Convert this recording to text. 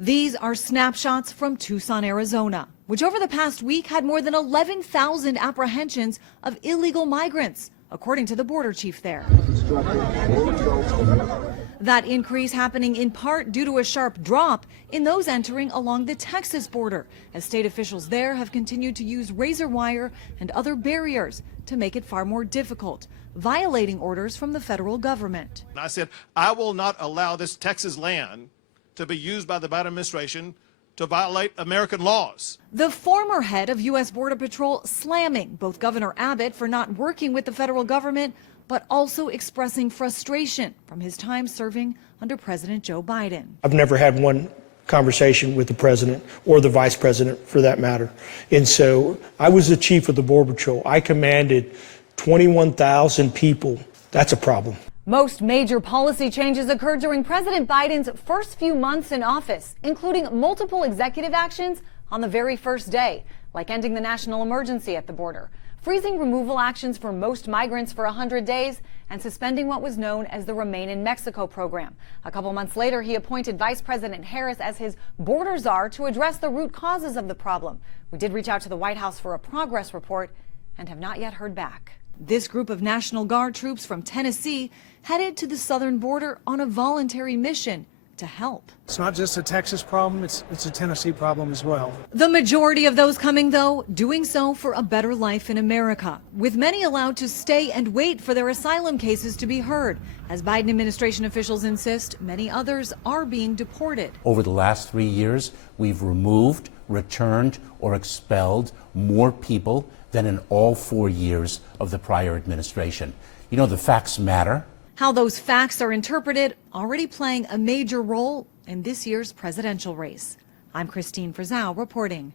These are snapshots from Tucson, Arizona, which over the past week had more than 11,000 apprehensions of illegal migrants, according to the border chief there. That increase happening in part due to a sharp drop in those entering along the Texas border, as state officials there have continued to use razor wire and other barriers to make it far more difficult, violating orders from the federal government. I said, I will not allow this Texas land to be used by the Biden administration to violate American laws. The former head of U.S. Border Patrol slamming both Governor Abbott for not working with the federal government, but also expressing frustration from his time serving under President Joe Biden. I've never had one conversation with the president or the vice president for that matter. And so I was the chief of the Border Patrol. I commanded 21,000 people. That's a problem. Most major policy changes occurred during President Biden's first few months in office, including multiple executive actions on the very first day, like ending the national emergency at the border, freezing removal actions for most migrants for 100 days, and suspending what was known as the Remain in Mexico program. A couple months later, he appointed Vice President Harris as his border czar to address the root causes of the problem. We did reach out to the White House for a progress report and have not yet heard back. This group of National Guard troops from Tennessee headed to the southern border on a voluntary mission to help. It's not just a Texas problem, it's a Tennessee problem as well. The majority of those coming, though, doing so for a better life in America, with many allowed to stay and wait for their asylum cases to be heard. As Biden administration officials insist, many others are being deported. Over the last 3 years, we've removed, returned, or expelled more people than in all 4 years of the prior administration. You know, the facts matter. How those facts are interpreted already playing a major role in this year's presidential race. I'm Christine Frizzau reporting.